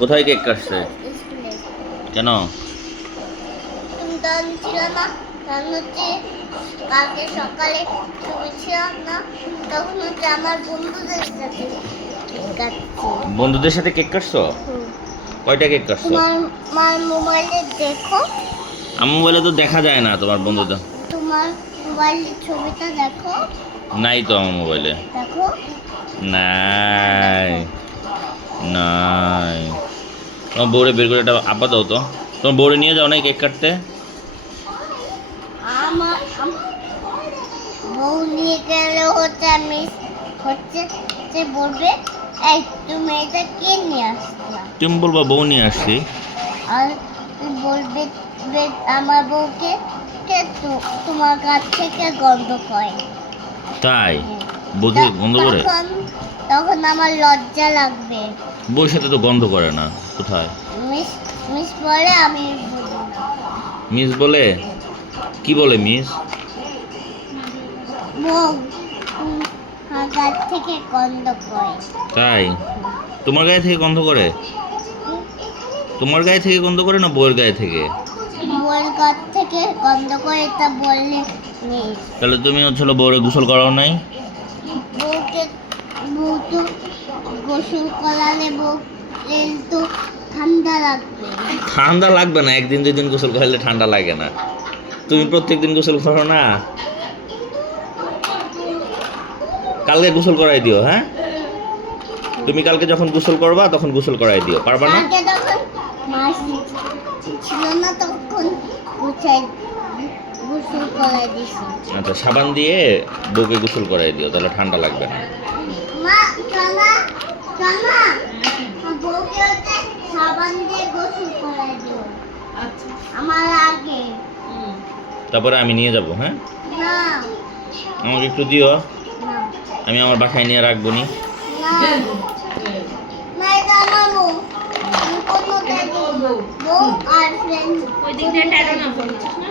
কোথায় কেক কাটছে? স্কুলে। কেন? তুমি তো ছিল না, কারণ হচ্ছে কালকে সকালে তুমি ছিল না, তখন হচ্ছে আমার বন্ধুদের সাথে কাটছি। বন্ধুদের সাথে কেক কাটছো? কয়টা কেক কাটছো? তোমার মোবাইলে দেখো। আমার মোবাইলে তো দেখা যায় না তোমার বন্ধুদের। তোমার মোবাইলের ছবিটা দেখো। নাই তো আমার মোবাইলে। দেখো। নাই নাই। তোমার বউরে বের করে একটা আপা দাও তো। তোমার বউরে নিয়ে যাও না কেক কাটতে। আমার বউ নিয়ে গেলে হচ্ছে আমি হচ্ছে যে বলবে, এই তুমি এটা কে নিয়ে আসলা? তুমি বলবা বউ নিয়ে আসছি। আর তুমি বলবে যে আমার বউকে কে তোমার কাছ থেকে গন্ধ করে। তাই? বউ থেকে গন্ধ করে? তখন আমার লজ্জা লাগবে। বউর সাথে তো গন্ধ করে না। কোথায়? মিস মিস বলে আমি বলি না। মিস বলে? কি বলে মিস? বউ আমার কাছ থেকে গন্ধ করে। তাই? তোমার গায়ে থেকে গন্ধ করে? তোমার গায়ে থেকে গন্ধ করে না বউয়ের গায়ে থেকে? বউয়ের কাছ থেকে গন্ধ করে, তা বললে মিস। তাহলে তুমি হচ্ছিল বউরে গোসল করাও নাই? বউ তো গোসল করালে বউ তো ঠান্ডা লাগবে। ঠান্ডা লাগবে না, একদিন দুই দিন গোসল করালে ঠান্ডা লাগে না। তুমি প্রত্যেকদিন গোসল করো না? কালকে গোসল করাই দিও। হ্যাঁ, তুমি কালকে যখন গোসল করবা তখন গোসল করাই দিও। পারবা না? আগে যখন মাস ছিল না তখন গুছাই গোসল করাই দিছি। আচ্ছা, সাবান দিয়ে বউকে গোসল করাই দিও, তাহলে ঠান্ডা লাগবে না। মা চলা চলা, বউকে হচ্ছে সাবান দিয়ে গোসল করাই দিও। আচ্ছা, আমার আগে। তারপরে আমি নিয়ে যাব। হ্যাঁ, না আমাকে একটু দিও, না আমি আমার বাসায় নিয়ে রাখবো নি। না, না এটা আমার বউ। আমি কোনোটাই দিব না। বউ আর ফ্রেন্ড ওই দিক দিয়ে টানো না বলছিস না?